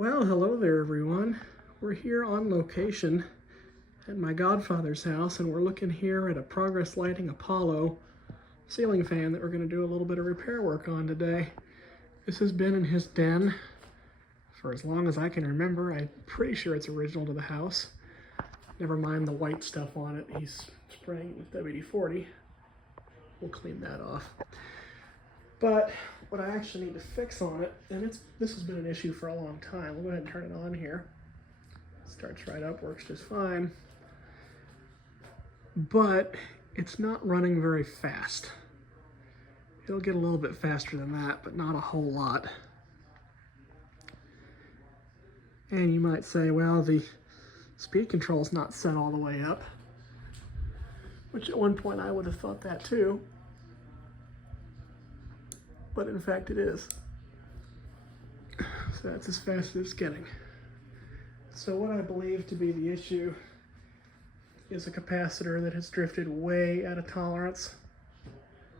Well, hello there everyone. We're here on location at my godfather's house and we're looking here at a Progress Lighting Apollo ceiling fan that we're going to do a little bit of repair work on today. This has been in his den for as long as I can remember. I'm pretty sure it's original to the house. Never mind the white stuff on it. He's spraying it with WD-40. We'll clean that off. But what I actually need to fix on it, and this has been an issue for a long time. We'll go ahead and turn it on here. Starts right up, works just fine. But it's not running very fast. It'll get a little bit faster than that, but not a whole lot. And you might say, well, the speed control is not set all the way up, which at one point I would have thought that too. But in fact it is. So that's as fast as it's getting. So what I believe to be the issue is a capacitor that has drifted way out of tolerance,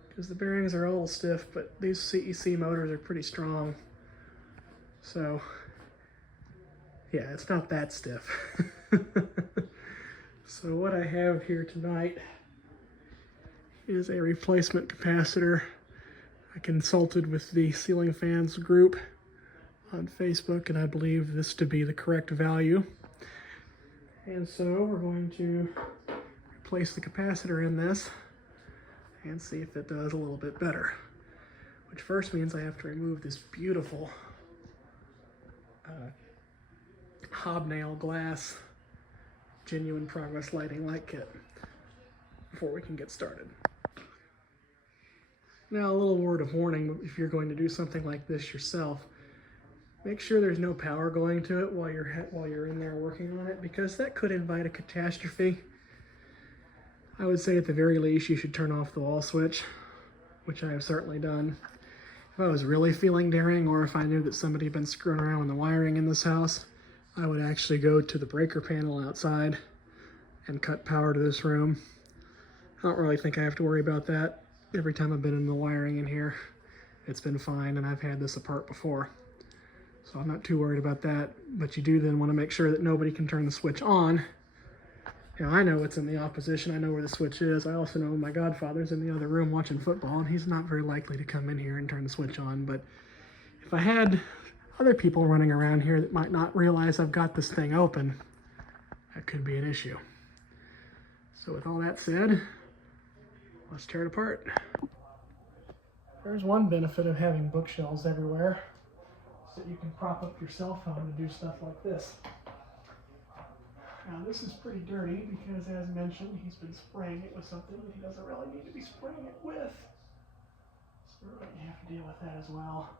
because the bearings are a little stiff, but these CEC motors are pretty strong. So yeah, it's not that stiff. So what I have here tonight is a replacement capacitor. I consulted with the ceiling fans group on Facebook and I believe this to be the correct value. And so we're going to replace the capacitor in this and see if it does a little bit better. Which first means I have to remove this beautiful hobnail glass genuine Progress Lighting light kit before we can get started. Now, a little word of warning, if you're going to do something like this yourself, make sure there's no power going to it while you're in there working on it, because that could invite a catastrophe. I would say at the very least you should turn off the wall switch, which I have certainly done. If I was really feeling daring, or if I knew that somebody had been screwing around with the wiring in this house, I would actually go to the breaker panel outside and cut power to this room. I don't really think I have to worry about that. Every time I've been in the wiring in here, it's been fine, and I've had this apart before. So I'm not too worried about that, but you do then want to make sure that nobody can turn the switch on. You know, I know it's in the opposition, I know where the switch is. I also know my godfather's in the other room watching football, and he's not very likely to come in here and turn the switch on. But if I had other people running around here that might not realize I've got this thing open, that could be an issue. So with all that said, let's tear it apart. There's one benefit of having bookshelves everywhere, so that you can prop up your cell phone and do stuff like this. Now this is pretty dirty because, as mentioned, he's been spraying it with something that he doesn't really need to be spraying it with. So we're going to have to deal with that as well.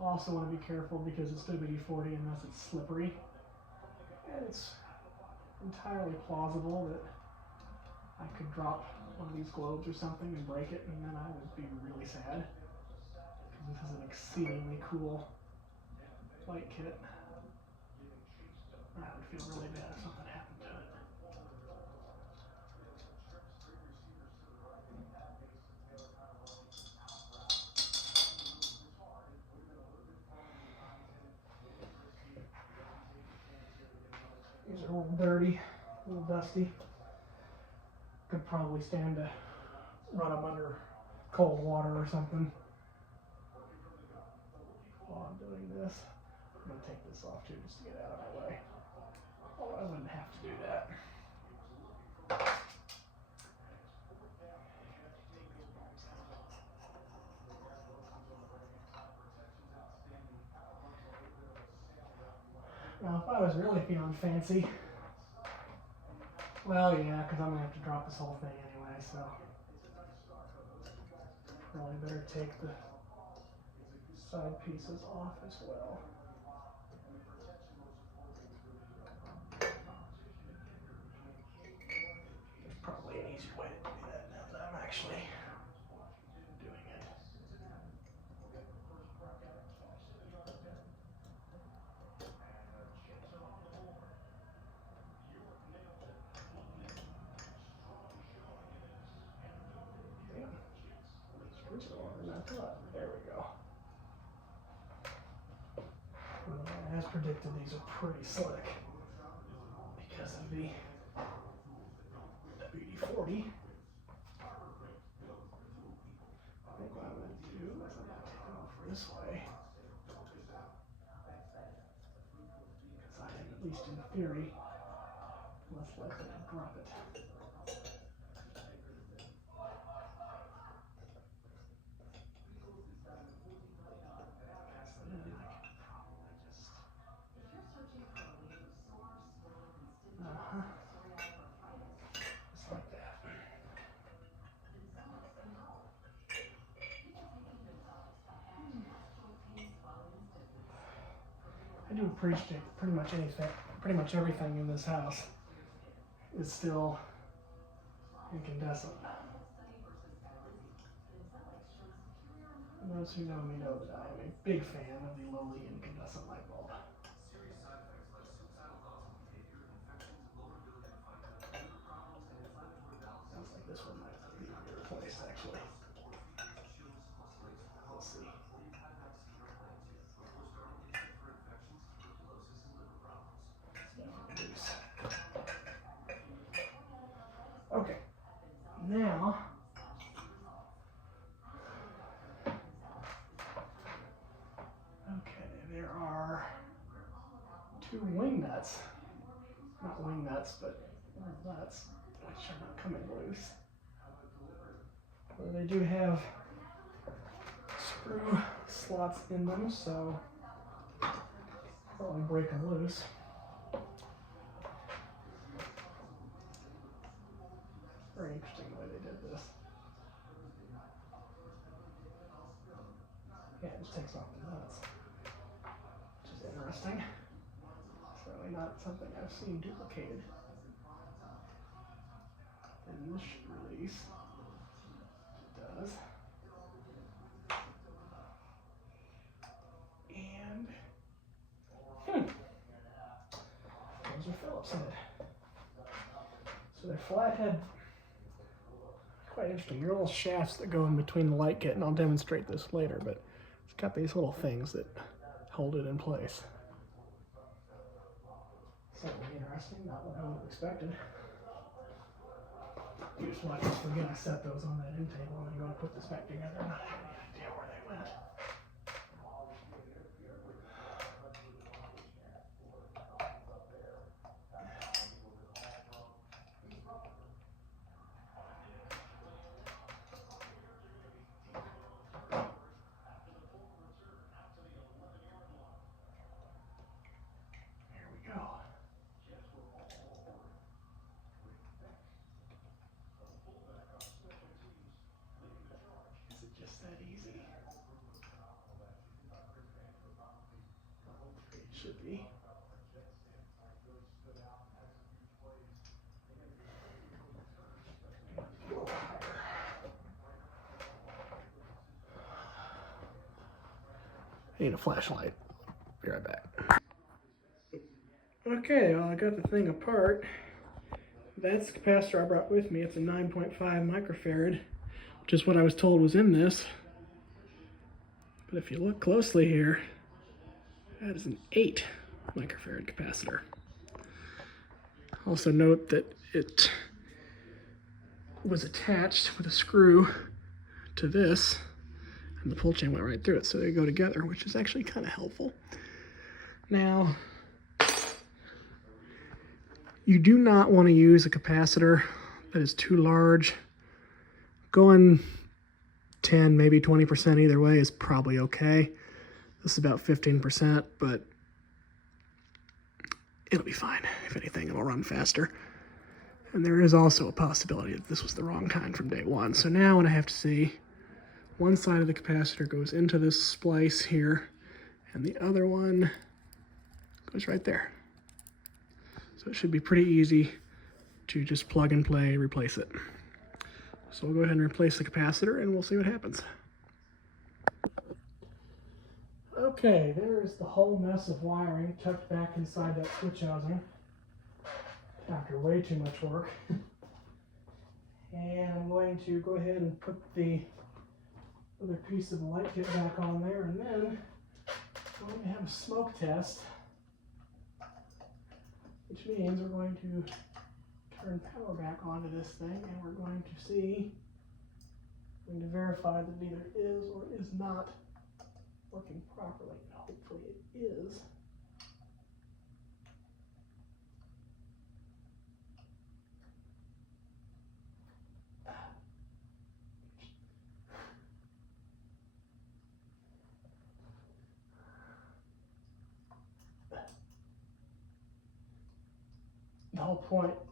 I also want to be careful because it's WD-40 and thus it's slippery. And it's entirely plausible that I could drop one of these globes or something and break it, and then I would be really sad. Because this is an exceedingly cool light kit. I would feel really bad if something happened to it. These are a little dirty, a little dusty. Could probably stand to run them under cold water or something. While I'm doing this, I'm going to take this off too just to get out of my way. Oh, I wouldn't have to do that. Now, if I was really feeling fancy, well, yeah, because I'm going to have to drop this whole thing anyway, so probably better take the side pieces off as well. There's probably an easier way to do that now that I'm actually doing it. Screws are longer than I thought. There we go. As predicted these are pretty slick because of the WD-40. I think what I'm going to do is I'm going to take them over this way. Because I am, at least in theory, less likely to drop it. Just like that. I do appreciate pretty much everything in this house is still incandescent. And those who know me know that I am a big fan of the lowly incandescent light bulb. Sounds like this one might be replaced actually. Let's see. Okay, now there are two wing nuts, not wing nuts, but nuts, which are not coming loose. Well, they do have screw slots in them, so I'll probably break them loose. Very interesting the way they did this. Yeah, it just takes off the nuts, which is interesting. Certainly not something I've seen duplicated in this release. It does. And those are Phillips head. So they're flathead. Quite interesting. There are little shafts that go in between the light kit, and I'll demonstrate this later, but it's got these little things that hold it in place. Certainly interesting, not what I would have expected. You just watch us forget I set those on that end table, and I'm going to put this back together and not have any idea where they went. Should be. I need a flashlight. Be right back. Okay, well, I got the thing apart. That's the capacitor I brought with me. It's a 9.5 microfarad, which is what I was told was in this. But if you look closely here, that is an 8 microfarad capacitor. Also note that it was attached with a screw to this, and the pull chain went right through it, so they go together, which is actually kind of helpful. Now, you do not want to use a capacitor that is too large. Going 10, maybe 20% either way is probably okay. This is about 15%, but it'll be fine. If anything, it'll run faster. And there is also a possibility that this was the wrong kind from day one. So now what I have to see, one side of the capacitor goes into this splice here, and the other one goes right there. So it should be pretty easy to just plug and play, replace it. So we'll go ahead and replace the capacitor and we'll see what happens. Okay, there's the whole mess of wiring tucked back inside that switch housing after way too much work. And I'm going to go ahead and put the other piece of the light kit back on there, and then I'm going to have a smoke test which means we're going to turn power back onto this thing, and we're going to see, we're going to verify that it either is or is not working properly. Hopefully it is.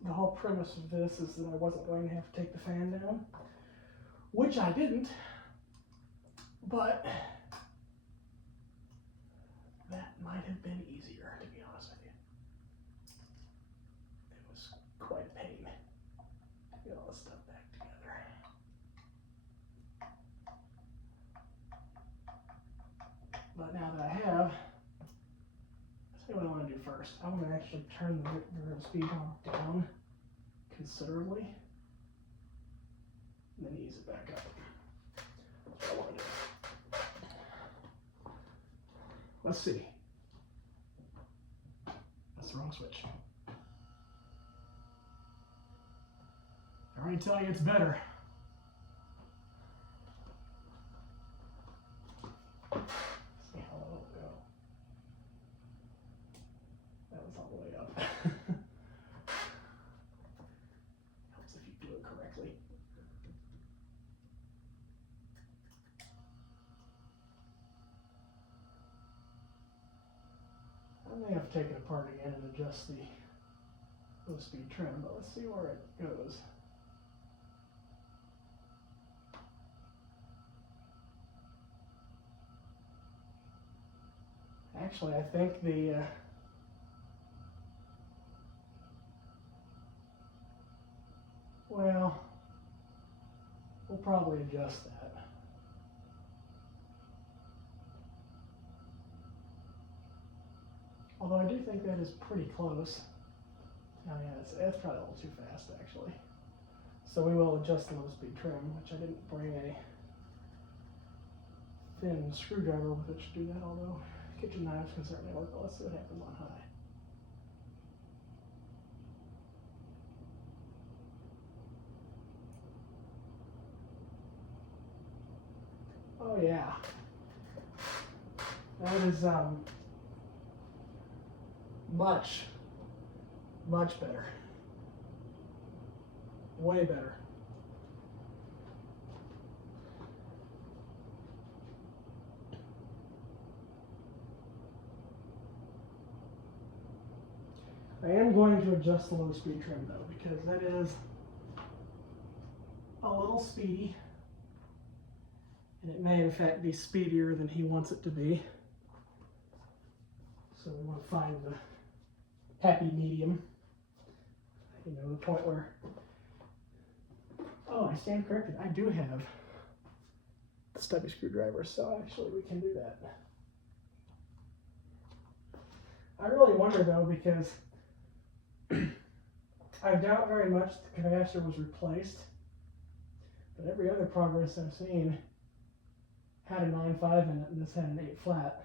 The whole premise of this is that I wasn't going to have to take the fan down, which I didn't, but that might have been easier, to be honest with you. It was quite a pain to get all this stuff back together. But now that I have, let's see what I want to do first. I want to actually turn the speed knob down considerably, and then ease it back up. That's what I want to do. Let's see. That's the wrong switch. I already tell you it's better. Let's see how low it'll go. That was all the way up. Helps if you do it correctly. I may have to take it apart again and adjust the low speed trim, but let's see where it goes. Actually, I think well, we'll probably adjust that. Although I do think that is pretty close. Oh yeah, that's probably a little too fast actually. So we will adjust the low speed trim, which I didn't bring a thin screwdriver with it to do that, although kitchen knives can certainly work. But let's see what happens on high. Oh yeah, that is much better, way better. I am going to adjust the low speed trim though, because that is a little speedy. And it may in fact be speedier than he wants it to be. So we want to find the happy medium. You know, the point where, oh, I stand corrected. I do have the stubby screwdriver, so actually we can do that. I really wonder though, because I doubt very much the capacitor was replaced, but every other progress I've seen had a 9.5 in it, and this had an 8 flat.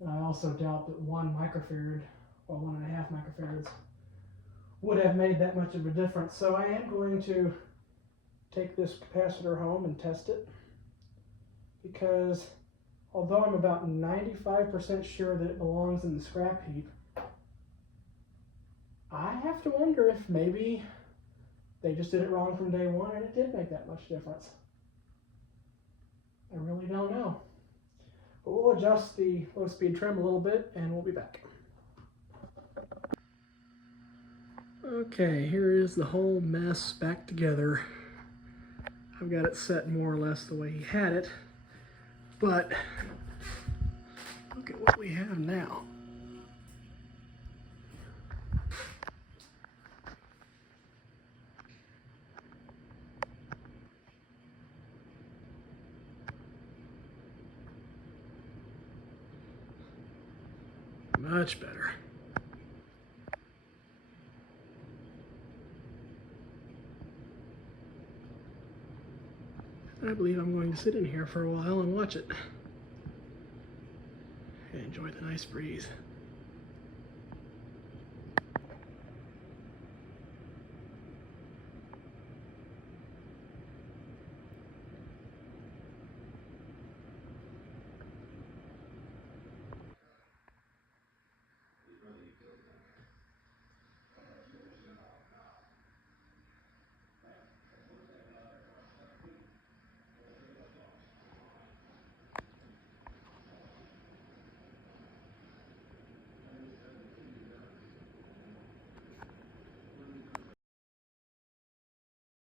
And I also doubt that 1 microfarad or 1.5 microfarads would have made that much of a difference. So I am going to take this capacitor home and test it, because although I'm about 95% sure that it belongs in the scrap heap, I have to wonder if maybe they just did it wrong from day one and it did make that much difference. I really don't know. But we'll adjust the low speed trim a little bit and we'll be back. Okay, here is the whole mess back together. I've got it set more or less the way he had it, but look at what we have now. Much better. I believe I'm going to sit in here for a while and watch it and enjoy the nice breeze.